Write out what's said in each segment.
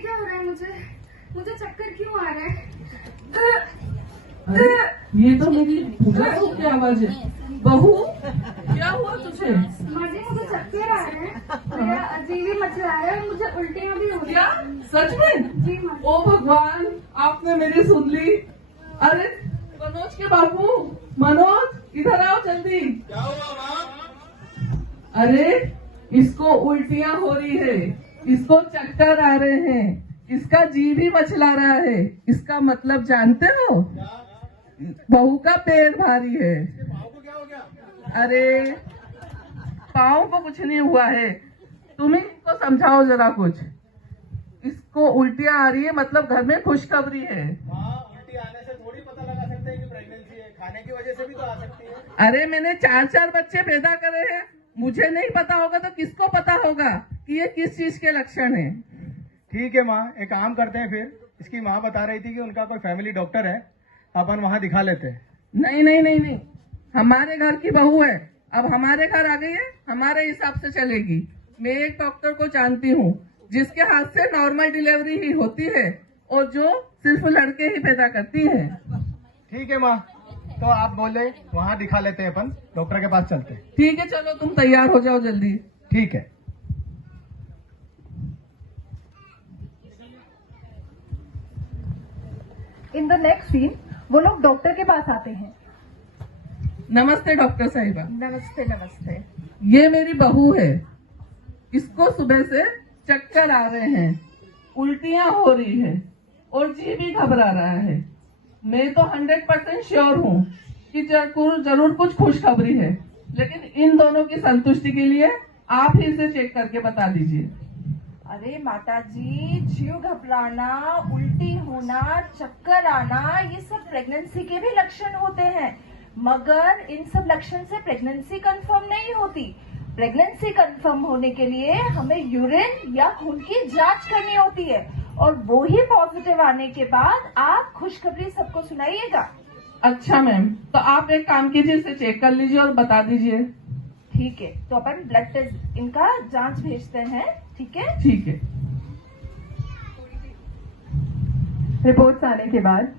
क्या हो रहा है? मुझे चक्कर क्यों आ रहा है? अरे ये तो मेरी पूजा बहू की आवाज है। बहू क्या हुआ तुझे? माँ जी मुझे चक्कर आ रहे हैं, मेरा अजीब ही मचला रहा है, मुझे उल्टियाँ भी हो रही क्या हैं। सच में? जी माँ। ओ भगवान, आपने मेरी सुन ली। अरे मनोज के बाबू, मनोज इधर आओ जल्दी। क्या हुआ माँ? अरे इसको उल्टियाँ हो रही है, इसको चक्कर आ रहे हैं, इसका जी भी मचला रहा है। इसका मतलब जानते हो? बहू का पेट भारी है। पाँव को क्या हो गया? अरे पाँव को कुछ नहीं हुआ है, तुम ही इनको समझाओ जरा कुछ। इसको उल्टियाँ आ रही है मतलब घर में खुशखबरी है। माँ उल्टी आने से थोड़ी पता लगा सकते हैं कि प्रेगनेंसी है, खाने की वजह से भी तो आ सकती है। अरे मैंने 4 बच्चे पैदा करे हैं, मुझे नहीं पता होगा तो किसको पता होगा कि ये किस चीज के लक्षण है। ठीक है माँ, एक काम करते हैं फिर। इसकी माँ बता रही थी कि उनका कोई फैमिली डॉक्टर है, अपन वहाँ दिखा लेते हैं। नहीं नहीं नहीं नहीं, हमारे घर की बहू है, अब हमारे घर आ गई है, हमारे हिसाब से चलेगी। मैं एक डॉक्टर को जानती हूँ जिसके हाथ से नॉर्मल डिलीवरी ही होती है और जो सिर्फ लड़के ही पैदा करती है। ठीक है माँ, तो आप बोले वहाँ दिखा लेते हैं, अपन डॉक्टर के पास चलते हैं। ठीक है चलो, तुम तैयार हो जाओ जल्दी। ठीक है। इन द नेक्स्ट सीन वो लोग डॉक्टर के पास आते हैं। नमस्ते डॉक्टर साहिबा। नमस्ते नमस्ते। ये मेरी बहू है, इसको सुबह से चक्कर आ रहे हैं, उल्टियाँ हो रही है और जी भी घबरा रहा है। मैं तो 100% श्योर हूँ कि जरूर कुछ खुशखबरी है, लेकिन इन दोनों की संतुष्टि के लिए आप ही इसे चेक करके बता दीजिए। अरे माता जी, जीव घबराना, उल्टी होना, चक्कर आना, ये सब प्रेगनेंसी के भी लक्षण होते हैं, मगर इन सब लक्षण से प्रेगनेंसी कंफर्म नहीं होती। प्रेगनेंसी कंफर्म होने के लिए हमें यूरिन या खून की जांच करनी होती है और वो ही पॉजिटिव आने के बाद आप खुशखबरी सबको सुनाइएगा। अच्छा मैम, तो आप एक काम कीजिए, इसे चेक कर लीजिए और बता दीजिए। ठीक है, तो अपन ब्लड टेस्ट इनका जांच भेजते हैं। ठीक है, ठीक है। रिपोर्ट्स आने के बाद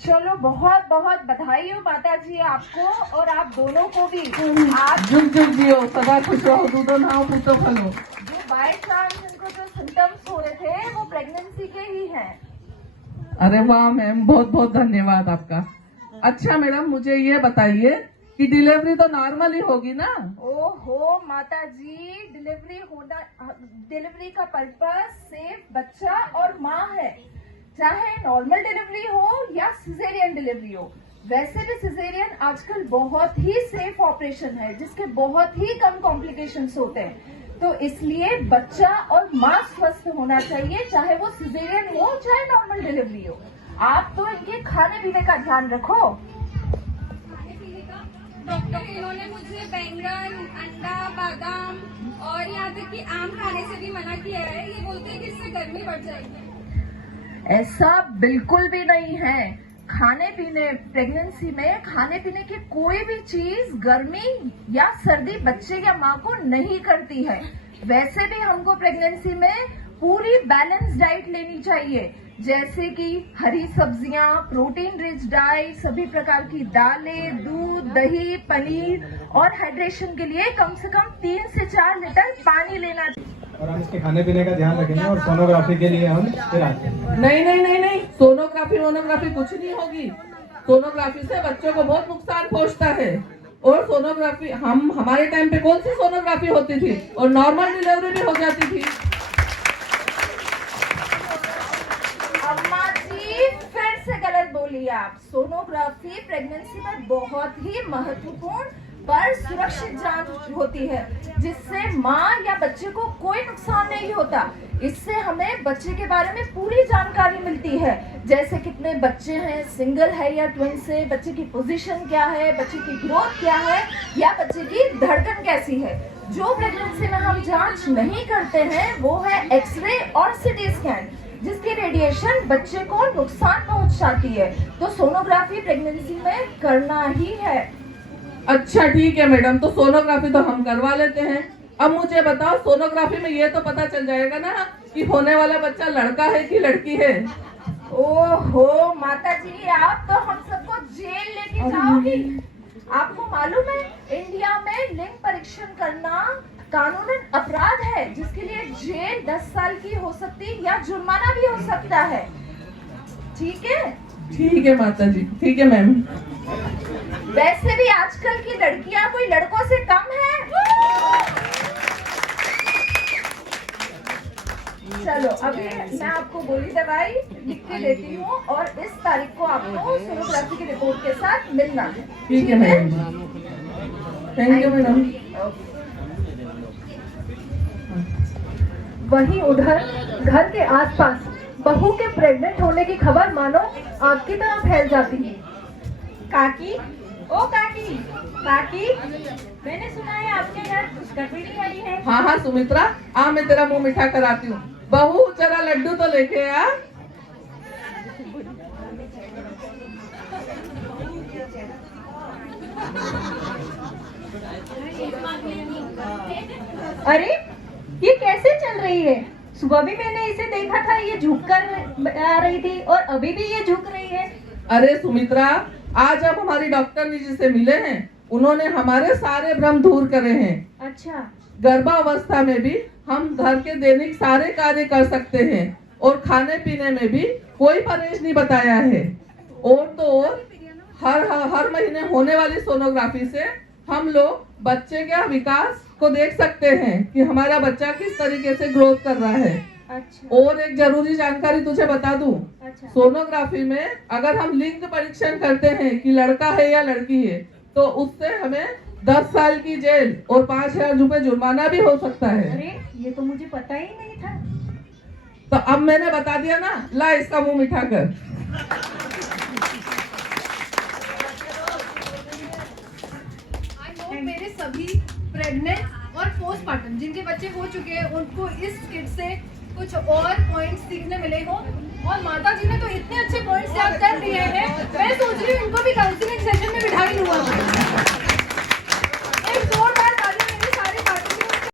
चलो, बहुत बहुत बधाई हो माता जी आपको और आप दोनों को भी। आप जुग जुग जियो, सदा खुश रहो, दूधो नाओ पुतो फलो। जो बाय चांस इनको जो सिम्टम्स हो रहे थे वो प्रेगनेंसी के ही हैं। अरे वाह मैम, बहुत बहुत धन्यवाद आपका। अच्छा मैडम, मुझे ये बताइए कि डिलीवरी तो नॉर्मल ही होगी ना? ओहो माता जी, डिलीवरी का पर्पस सेफ बच्चा और माँ है, चाहे नॉर्मल डिलीवरी हो या सिजेरियन डिलीवरी हो। वैसे भी सिजेरियन आजकल बहुत ही सेफ ऑपरेशन है जिसके बहुत ही कम कॉम्प्लिकेशंस होते हैं, तो इसलिए बच्चा और माँ स्वस्थ होना चाहिए, चाहे वो सिजेरियन हो चाहे नॉर्मल डिलीवरी हो। आप तो इनके खाने पीने का ध्यान रखो। डॉक्टर इन्होंने मुझे बैंगन, अंडा, बादाम और यहाँ तक कि आम खाने से भी मना किया है। ये बोलते हैं कि इससे गर्मी बढ़ जाएगी। ऐसा बिल्कुल भी नहीं है। खाने पीने, प्रेगनेंसी में खाने पीने की कोई भी चीज गर्मी या सर्दी बच्चे या माँ को नहीं करती है। वैसे भी हमको प्रेगनेंसी में पूरी बैलेंस डाइट लेनी चाहिए, जैसे कि हरी सब्जियां, प्रोटीन रिच डाइट, सभी प्रकार की दालें, दूध, दही, पनीर और हाइड्रेशन के लिए कम से कम 3 से 4 लीटर पानी लेना चाहिए। और हम इसके खाने पीने का ध्यान रखेंगे और सोनोग्राफी के लिए हम फिर आते हैं। नहीं नहीं नहीं नहीं, सोनोग्राफी वोनोग्राफी कुछ नहीं होगी। सोनोग्राफी से बच्चों को बहुत नुकसान पहुंचता है। और सोनोग्राफी, हमारे टाइम पे कौन सी सोनोग्राफी होती थी, और नॉर्मल डिलीवरी भी हो जाती थी। अम्मा जी फिर से गलत बोली आप। सोनोग्राफी प्रेगनेंसी में बहुत ही महत्वपूर्ण पर सुरक्षित जांच होती है, जिससे माँ या बच्चे को कोई नुकसान नहीं होता। इससे हमें बच्चे के बारे में पूरी जानकारी मिलती है, जैसे कितने बच्चे हैं, सिंगल है या ट्विन से, बच्चे की पोजीशन क्या है, बच्चे की ग्रोथ क्या है, या बच्चे की धड़कन कैसी है। जो प्रेगनेंसी में हम जांच नहीं करते हैं वो है एक्सरे और सिटी स्कैन, जिसकी रेडिएशन बच्चे को नुकसान पहुंचाती है। तो सोनोग्राफी प्रेगनेंसी में करना ही है। अच्छा ठीक है मैडम, तो सोनोग्राफी तो हम करवा लेते हैं, अब मुझे बताओ, सोनोग्राफी में ये तो पता चल जाएगा ना कि होने वाला बच्चा लड़का है कि लड़की है। ओहो माता जी, आप तो हम सबको जेल लेके जाओगी। आपको मालूम है इंडिया में लिंग परीक्षण करना कानूनन अपराध है, जिसके लिए जेल 10 साल की हो सकती है या जुर्माना भी हो सकता है। ठीक है? ठीक है माता जी, ठीक है मैम। वैसे भी आजकल की लड़कियां कोई लड़कों से कम है। चलो अभी मैं आपको गोली दवाई लिख के देती हूँ और इस तारीख को आपको सोनोग्राफी की रिपोर्ट के साथ मिलना है। ठीक है मैम, थैंक यू मैडम। वहीं उधर घर के आसपास बहू के प्रेग्नेंट होने की खबर मानो आग की तरह फैल जाती है। काकी, ओ काकी, काकी, मैंने सुना है आपके घर कुछ गड़बड़ी आई है। हाँ हाँ सुमित्रा, आ मैं तेरा मुंह मीठा कराती हूँ। बहू जरा लड्डू तो लेके आ। अरे ये कैसे चल रही है? सुबह भी मैंने इसे देखा था, ये झुककर आ रही थी और अभी भी ये झुक रही है। अरे सुमित्रा, आज हम हमारी डॉक्टर जी से मिले हैं, उन्होंने हमारे सारे भ्रम दूर करे हैं। अच्छा, गर्भावस्था में भी हम घर के दैनिक सारे कार्य कर सकते हैं और खाने पीने में भी कोई परहेज नहीं बताया है। और तो और हर महीने होने वाली सोनोग्राफी से हम लोग बच्चे के विकास को देख सकते हैं कि हमारा बच्चा किस तरीके से ग्रोथ कर रहा है। अच्छा, और एक जरूरी जानकारी तुझे बता दूं, अच्छा। सोनोग्राफी में अगर हम लिंग परीक्षण करते हैं कि लड़का है या लड़की है, तो उससे हमें 10 साल की जेल और 5,000 रुपए जुर्माना भी हो सकता है। अरे ये तो मुझे पता ही नहीं था। तो अब मैंने बता दिया ना, ला इसका मुंह मीठा कर। मेरे सभी प्रेग्नेंट और पोस्टमार्टम जिनके बच्चे हो चुके हैं उनको इस किट से कुछ और पॉइंट्स सीखने मिले हो। और माता जी ने तो इतने अच्छे पॉइंट्स याद कर लिए हैं